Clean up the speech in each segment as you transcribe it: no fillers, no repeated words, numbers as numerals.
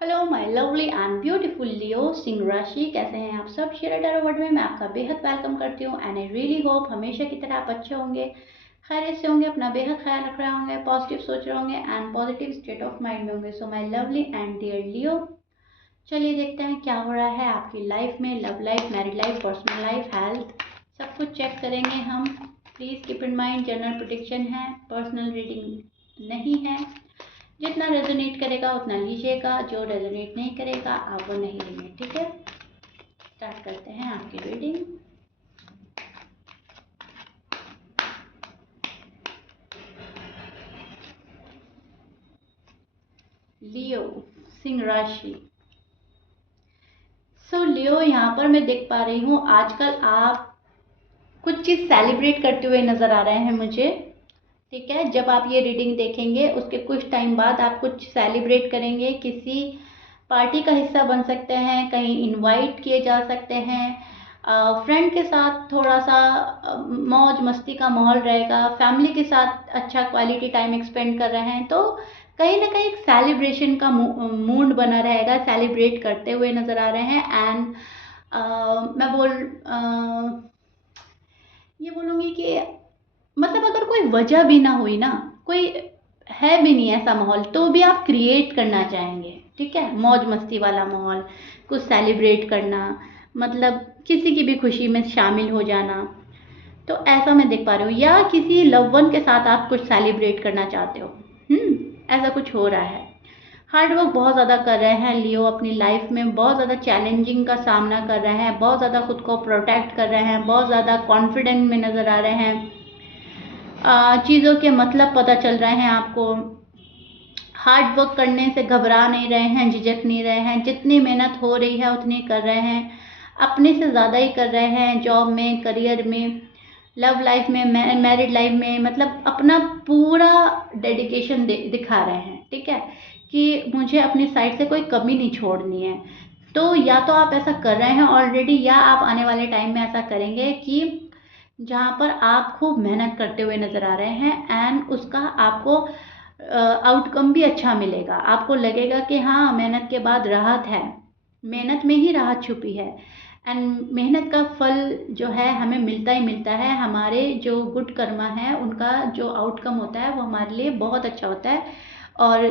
Hello my lovely and beautiful Leo सिंह राशि, कैसे हैं आप सब। शेयर टैरो वर्ड में मैं आपका बेहद वेलकम करती हूँ एंड आई रियली होप हमेशा की तरह आप अच्छे होंगे, खैरियत से होंगे, अपना बेहद ख्याल रख रहे होंगे, पॉजिटिव सोच रहे होंगे and positive state of mind में होंगे। So my lovely and dear Leo, चलिए देखते हैं क्या हो रहा है आपकी लाइफ में। Love life, married life, personal life, health, सब कुछ चेक करेंगे हम। Please keep in mind general prediction है, पर्सनल रीडिंग नहीं है। जितना रेजोनेट करेगा उतना लीजिएगा, जो रेजोनेट नहीं करेगा आप वो नहीं लेंगे, ठीक है। स्टार्ट करते हैं आपकी रीडिंग। लियो सिंह राशि। सो लियो, यहाँ पर मैं देख पा रही हूँ आजकल आप कुछ चीज़ सेलिब्रेट करते हुए नज़र आ रहे हैं मुझे, ठीक है। जब आप ये रीडिंग देखेंगे उसके कुछ टाइम बाद आप कुछ सेलिब्रेट करेंगे, किसी पार्टी का हिस्सा बन सकते हैं, कहीं इनवाइट किए जा सकते हैं, फ्रेंड के साथ थोड़ा सा मौज मस्ती का माहौल रहेगा, फैमिली के साथ अच्छा क्वालिटी टाइम एक्सपेंड कर रहे हैं तो कहीं ना कहीं एक सेलिब्रेशन का मूड बना रहेगा, सेलिब्रेट करते हुए नज़र आ रहे हैं। एंड मैं ये बोलूँगी कि मतलब अगर कोई वजह भी ना हुई ना, कोई है भी नहीं ऐसा माहौल, तो भी आप क्रिएट करना चाहेंगे, ठीक है। मौज मस्ती वाला माहौल, कुछ सेलिब्रेट करना, मतलब किसी की भी खुशी में शामिल हो जाना, तो ऐसा मैं देख पा रही हूँ। या किसी लव वन के साथ आप कुछ सेलिब्रेट करना चाहते हो, ऐसा कुछ हो रहा है। हार्ड वर्क बहुत ज़्यादा कर रहे हैं लियो, अपनी लाइफ में बहुत ज़्यादा चैलेंजिंग का सामना कर रहे हैं, बहुत ज़्यादा खुद को प्रोटेक्ट कर रहे हैं, बहुत ज़्यादा कॉन्फिडेंट में नज़र आ रहे हैं, चीज़ों के मतलब पता चल रहे हैं आपको। हार्ड वर्क करने से घबरा नहीं रहे हैं, झिझक नहीं रहे हैं, जितनी मेहनत हो रही है उतनी कर रहे हैं, अपने से ज़्यादा ही कर रहे हैं, जॉब में, करियर में, लव लाइफ में, मैरिड लाइफ में, मतलब अपना पूरा डेडिकेशन दिखा रहे हैं, ठीक है, कि मुझे अपनी साइड से कोई कमी नहीं छोड़नी है। तो या तो आप ऐसा कर रहे हैं ऑलरेडी, या आप आने वाले टाइम में ऐसा करेंगे कि जहाँ पर आप खूब मेहनत करते हुए नज़र आ रहे हैं एंड उसका आपको आउटकम भी अच्छा मिलेगा। आपको लगेगा कि हाँ, मेहनत के बाद राहत है, मेहनत में ही राहत छुपी है एंड मेहनत का फल जो है हमें मिलता ही मिलता है। हमारे जो गुड कर्मा है उनका जो आउटकम होता है वो हमारे लिए बहुत अच्छा होता है। और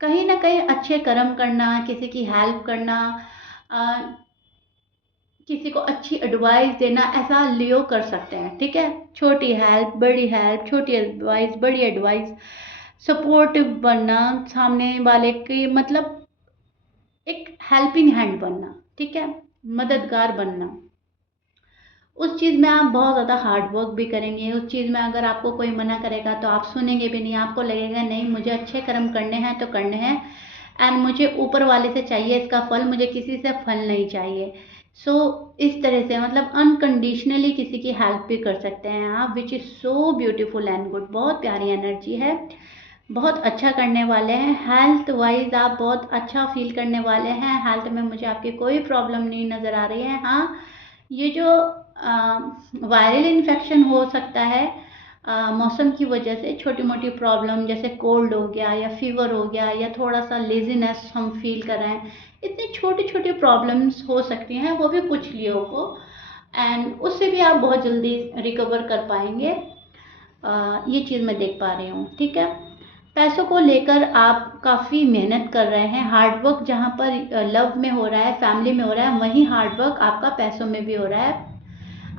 कहीं ना कहीं अच्छे कर्म करना, किसी की हेल्प करना, किसी को अच्छी एडवाइस देना, ऐसा लियो कर सकते हैं, ठीक है। छोटी हेल्प, बड़ी हेल्प, छोटी एडवाइस, बड़ी एडवाइस, सपोर्टिव बनना, सामने वाले की मतलब एक हेल्पिंग हैंड बनना, ठीक है, मददगार बनना। उस चीज़ में आप बहुत ज़्यादा हार्ड वर्क भी करेंगे। उस चीज़ में अगर आपको कोई मना करेगा तो आप सुनेंगे भी नहीं, आपको लगेगा नहीं, मुझे अच्छे कर्म करने हैं तो करने हैं एंड मुझे ऊपर वाले से चाहिए इसका फल, मुझे किसी से फल नहीं चाहिए। सो इस तरह से मतलब अनकंडीशनली किसी की हेल्प भी कर सकते हैं आप, which is so beautiful and good. बहुत प्यारी एनर्जी है, बहुत अच्छा करने वाले हैं। हेल्थ वाइज आप बहुत अच्छा फील करने वाले हैं। हेल्थ में मुझे आपकी कोई प्रॉब्लम नहीं नज़र आ रही है। हाँ, ये जो वायरल इन्फेक्शन हो सकता है मौसम की वजह से, छोटी मोटी प्रॉब्लम जैसे कोल्ड हो गया या फीवर हो गया या थोड़ा सा लेजीनेस हम फील कर रहे हैं, इतनी छोटी छोटी प्रॉब्लम्स हो सकती हैं, वो भी कुछ लियो को, एंड उससे भी आप बहुत जल्दी रिकवर कर पाएंगे। ये चीज़ मैं देख पा रही हूँ, ठीक है। पैसों को लेकर आप काफ़ी मेहनत कर रहे हैं। हार्ड वर्क जहाँ पर लव में हो रहा है, फैमिली में हो रहा है, वहीं हार्ड वर्क आपका पैसों में भी हो रहा है।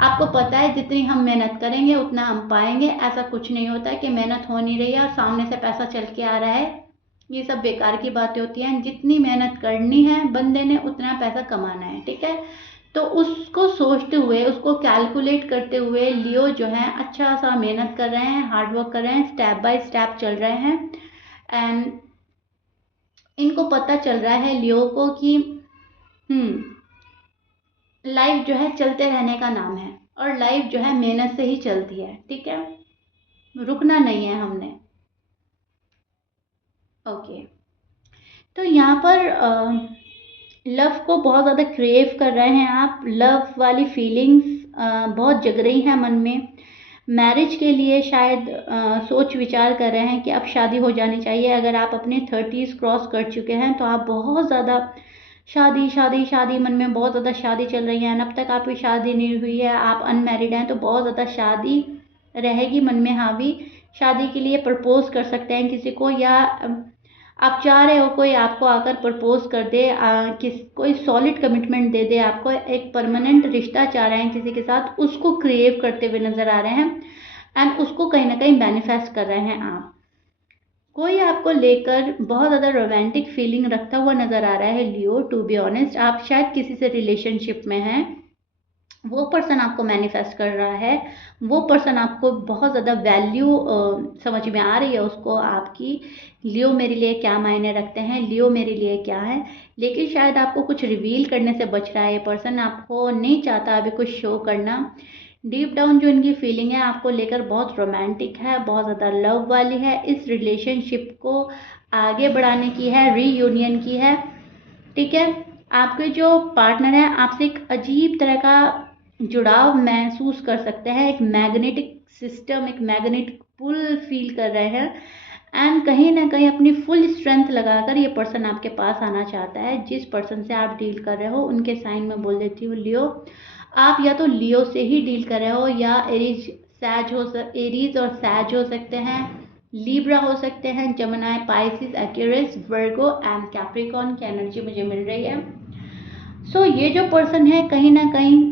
आपको पता है जितनी हम मेहनत करेंगे उतना हम पाएंगे। ऐसा कुछ नहीं होता है कि मेहनत हो नहीं रही है और सामने से पैसा चल के आ रहा है, ये सब बेकार की बातें होती हैं। जितनी मेहनत करनी है बंदे ने उतना पैसा कमाना है, ठीक है। तो उसको सोचते हुए, उसको कैलकुलेट करते हुए लियो जो है अच्छा सा मेहनत कर रहे हैं, हार्ड वर्क कर रहे हैं, स्टेप बाय स्टेप चल रहे हैं एंड इनको पता चल रहा है लियो को कि लाइफ जो है चलते रहने का नाम है और लाइफ जो है मेहनत से ही चलती है, ठीक है, रुकना नहीं है हमने। ओके, तो यहाँ पर लव को बहुत ज़्यादा क्रेव कर रहे हैं आप। लव वाली फीलिंग्स बहुत जग रही हैं मन में, मैरिज के लिए शायद सोच विचार कर रहे हैं कि अब शादी हो जानी चाहिए। अगर आप अपने 30s क्रॉस कर चुके हैं तो आप बहुत ज़्यादा शादी शादी शादी, मन में बहुत ज़्यादा शादी चल रही है, अब तक आपकी शादी नहीं हुई है, आप अनमैरिड हैं, तो बहुत ज़्यादा शादी रहेगी मन में हावी। शादी के लिए प्रपोज कर सकते हैं किसी को, या आप चाह रहे हो कोई आपको आकर प्रपोज कर दे, कोई सॉलिड कमिटमेंट दे दे आपको, एक परमानेंट रिश्ता चाह रहे हैं किसी के साथ, उसको क्रिएट करते हुए नजर आ रहे हैं एंड उसको कहीं ना कहीं मैनिफेस्ट कर रहे हैं आप। कोई आपको लेकर बहुत ज़्यादा रोमांटिक फीलिंग रखता हुआ नजर आ रहा है लियो। टू बी ऑनेस्ट, आप शायद किसी से रिलेशनशिप में हैं, वो पर्सन आपको मैनिफेस्ट कर रहा है, वो पर्सन आपको बहुत ज़्यादा वैल्यू समझ में आ रही है उसको आपकी। लियो मेरे लिए क्या मायने रखते हैं, लियो मेरे लिए क्या है, लेकिन शायद आपको कुछ रिवील करने से बच रहा है ये पर्सन, आपको नहीं चाहता अभी कुछ शो करना। डीप डाउन जो इनकी फीलिंग है आपको लेकर बहुत रोमांटिक है, बहुत ज़्यादा लव वाली है, इस रिलेशनशिप को आगे बढ़ाने की है, रीयूनियन की है, ठीक है। आपके जो पार्टनर है आपसे एक अजीब तरह का जुड़ाव महसूस कर सकते हैं, एक मैग्नेटिक सिस्टम, एक मैग्नेटिक पुल फील कर रहे हैं एंड कहीं ना कहीं अपनी फुल स्ट्रेंथ लगाकर ये पर्सन आपके पास आना चाहता है। जिस पर्सन से आप डील कर रहे हो उनके साइन में बोल देती हूँ लियो, आप या तो लियो से ही डील कर रहे हो, या एरीज और सैज हो सकते हैं, लीब्रा हो सकते हैं, जमनाई, Pisces, Aquarius, Virgo and Capricorn की एनर्जी मुझे मिल रही है। सो ये जो पर्सन है कहीं ना कहीं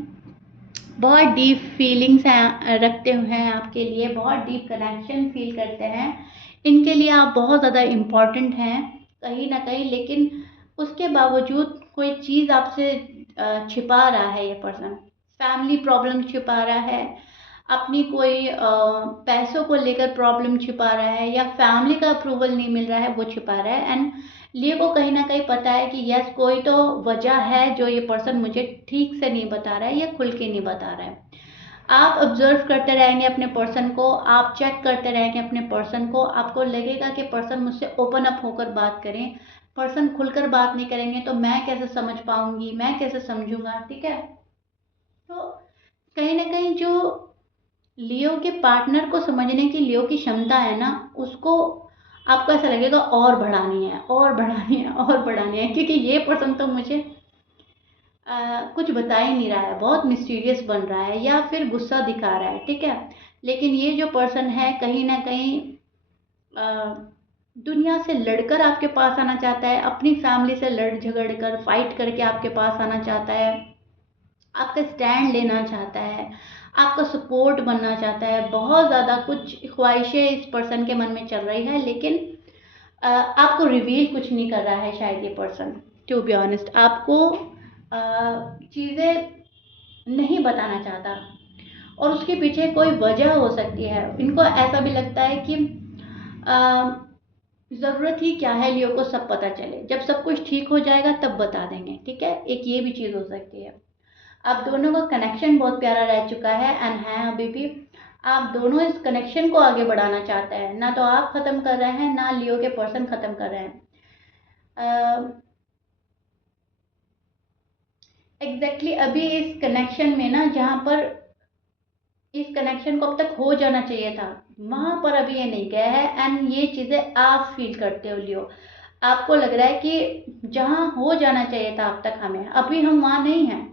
बहुत डीप फीलिंग्स रखते हुए हैं आपके लिए, बहुत डीप कनेक्शन फील करते हैं, इनके लिए आप बहुत ज़्यादा इम्पॉर्टेंट हैं कहीं ना कहीं, लेकिन उसके बावजूद कोई चीज़ आपसे छिपा रहा है ये पर्सन। फैमिली प्रॉब्लम छिपा रहा है, अपनी कोई पैसों को लेकर प्रॉब्लम छिपा रहा है, या फैमिली का अप्रूवल नहीं मिल रहा है वो छिपा रहा है। एंड लियो को कहीं ना कहीं पता है कि यस, कोई तो वजह है जो ये पर्सन मुझे ठीक से नहीं बता रहा है या खुल के नहीं बता रहा है। आप ऑब्जर्व करते रहेंगे अपने पर्सन को, आप चेक करते रहेंगे अपने पर्सन को, आपको लगेगा कि पर्सन मुझसे ओपन अप होकर बात करें। पर्सन खुलकर बात नहीं करेंगे तो मैं कैसे समझ पाऊंगी, मैं कैसे समझूंगा, ठीक है। तो कहीं ना कहीं जो लियो के पार्टनर को समझने की लियो की क्षमता है ना, उसको आपको ऐसा लगेगा और बढ़ानी है और बढ़ानी है और बढ़ानी है, क्योंकि ये पर्सन तो मुझे कुछ बता ही नहीं रहा है, बहुत मिस्टीरियस बन रहा है या फिर गुस्सा दिखा रहा है, ठीक है। लेकिन ये जो पर्सन है कहीं ना कहीं दुनिया से लड़कर आपके पास आना चाहता है, अपनी फैमिली से लड़ झगड़ कर फाइट करके आपके पास आना चाहता है, आपका स्टैंड लेना चाहता है, आपका सपोर्ट बनना चाहता है। बहुत ज़्यादा कुछ ख्वाहिशें इस पर्सन के मन में चल रही है, लेकिन आपको रिवील कुछ नहीं कर रहा है शायद ये पर्सन। टू बी ऑनेस्ट, आपको चीज़ें नहीं बताना चाहता, और उसके पीछे कोई वजह हो सकती है। इनको ऐसा भी लगता है कि ज़रूरत ही क्या है लियो को सब पता चले, जब सब कुछ ठीक हो जाएगा तब बता देंगे, ठीक है। एक ये भी चीज़ हो सकती है। आप दोनों का कनेक्शन बहुत प्यारा रह चुका है एंड है अभी भी। आप दोनों इस कनेक्शन को आगे बढ़ाना चाहते हैं, ना तो आप ख़त्म कर रहे हैं ना लियो के पर्सन ख़त्म कर रहे हैं। एग्जैक्टली अभी इस कनेक्शन में ना, जहाँ पर इस कनेक्शन को अब तक हो जाना चाहिए था, वहां पर अभी ये नहीं गया है एंड ये चीज़ें आप फील करते हो लियो। आपको लग रहा है कि जहाँ हो जाना चाहिए था अब तक हमें, अभी हम वहाँ नहीं हैं।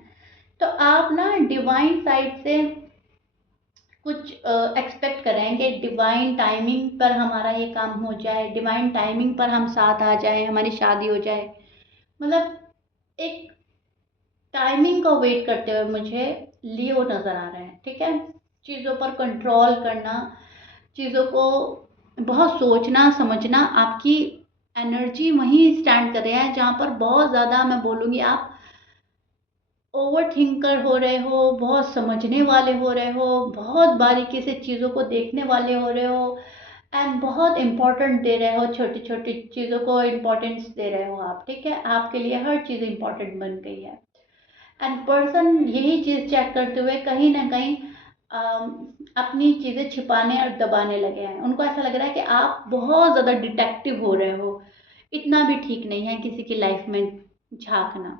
तो आप ना डिवाइन साइड से कुछ एक्सपेक्ट करेंगे, डिवाइन टाइमिंग पर हमारा ये काम हो जाए, डिवाइन टाइमिंग पर हम साथ आ जाए, हमारी शादी हो जाए। मतलब एक टाइमिंग का वेट करते हुए मुझे लियो नज़र आ रहे हैं, ठीक है। चीज़ों पर कंट्रोल करना, चीज़ों को बहुत सोचना समझना, आपकी एनर्जी वहीं स्टैंड कर रहे हैं जहाँ पर बहुत ज़्यादा, मैं बोलूँगी, आप ओवर थिंकर हो रहे हो, बहुत समझने वाले हो रहे हो, बहुत बारीकी से चीज़ों को देखने वाले हो रहे हो एंड बहुत इम्पोर्टेंट दे रहे हो, छोटी छोटी चीज़ों को इम्पोर्टेंस दे रहे हो आप, ठीक है। आपके लिए हर चीज़ इम्पोर्टेंट बन गई है एंड पर्सन यही चीज़ चेक करते हुए कहीं ना कहीं अपनी चीज़ें छिपाने और दबाने लगे हैं। उनको ऐसा लग रहा है कि आप बहुत ज़्यादा डिटेक्टिव हो रहे हो, इतना भी ठीक नहीं है किसी की लाइफ में झांकना।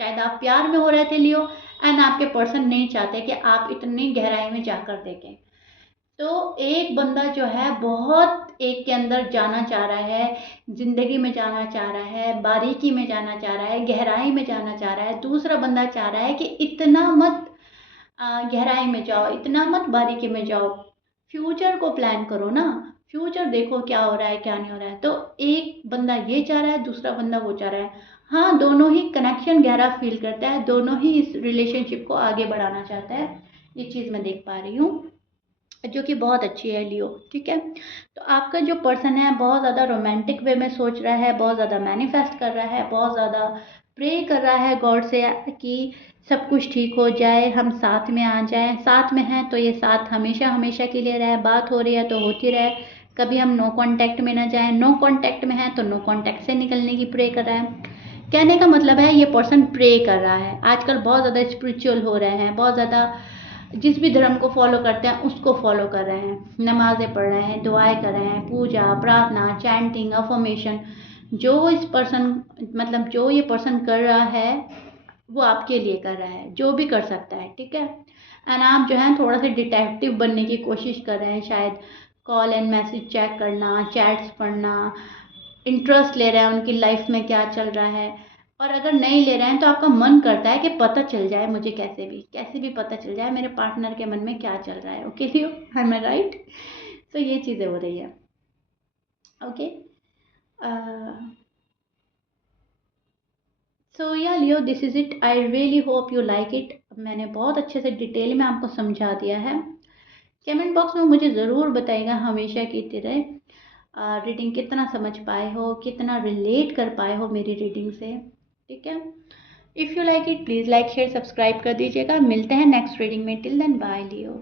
शायद आप प्यार में हो रहे थे लियो एंड आपके पर्सन नहीं चाहते कि आप इतनी गहराई में जाकर देखें। तो एक बंदा जो है बहुत एक के अंदर जाना चाह रहा है, ज़िंदगी में जाना चाह रहा है, बारीकी में जाना चाह रहा है, गहराई में जाना चाह रहा है। दूसरा बंदा चाह रहा है कि इतना मत गहराई में जाओ, इतना मत बारीकी में जाओ, फ्यूचर को प्लान करो ना, फ्यूचर देखो क्या हो रहा है क्या नहीं हो रहा है। तो एक बंदा ये चाह रहा है, दूसरा बंदा वो चाह रहा है। हाँ, दोनों ही कनेक्शन गहरा फील करता है, दोनों ही इस रिलेशनशिप को आगे बढ़ाना चाहता है। ये चीज़ मैं देख पा रही हूँ, जो कि बहुत अच्छी है लियो। ठीक है, तो आपका जो पर्सन है बहुत ज़्यादा रोमांटिक वे में सोच रहा है, बहुत ज़्यादा मैनिफेस्ट कर रहा है, बहुत ज़्यादा प्रे कर रहा है गॉड से कि सब कुछ ठीक हो जाए, हम साथ में आ जाएं। साथ में हैं तो ये साथ हमेशा हमेशा के लिए रहे, बात हो रही है तो होती रहे, कभी हम नो कांटेक्ट में ना जाएं। नो कांटेक्ट में है तो नो कांटेक्ट से निकलने की प्रे कर रहा है। कहने का मतलब है ये पर्सन प्रे कर रहा है। आजकल बहुत ज़्यादा स्पिरिचुअल हो रहे हैं, बहुत ज़्यादा जिस भी धर्म को फॉलो करते हैं उसको फॉलो कर रहे हैं, नमाज़ें पढ़ रहे हैं, दुआएं कर रहे हैं, पूजा प्रार्थना चैंटिंग अफर्मेशन। जो इस पर्सन मतलब जो ये पर्सन कर रहा है वो आपके लिए कर रहा है, जो भी कर सकता है। ठीक है, एंड आप जो है थोड़ा सा डिटेक्टिव बनने की कोशिश कर रहे हैं, शायद कॉल एंड मैसेज चेक करना, चैट्स पढ़ना, इंटरेस्ट ले रहे हैं उनकी लाइफ में क्या चल रहा है। और अगर नहीं ले रहे हैं तो आपका मन करता है कि पता चल जाए मुझे, कैसे भी पता चल जाए मेरे पार्टनर के मन में क्या चल रहा है। Okay Leo, I am right? तो ये चीज़ें हो रही है। Okay, so yeah Leo, this is it. I really hope you like it. मैंने बहुत अच्छे से डिटेल में आपको समझा दिया है। कमेंट बॉक्स में मुझे ज़रूर बताइएगा हमेशा की तरह रीडिंग कितना समझ पाए हो, कितना रिलेट कर पाए हो मेरी रीडिंग से। ठीक है, if you like it please like share subscribe कर दीजिएगा। मिलते हैं नेक्स्ट रीडिंग में। टिल देन बाय लियो।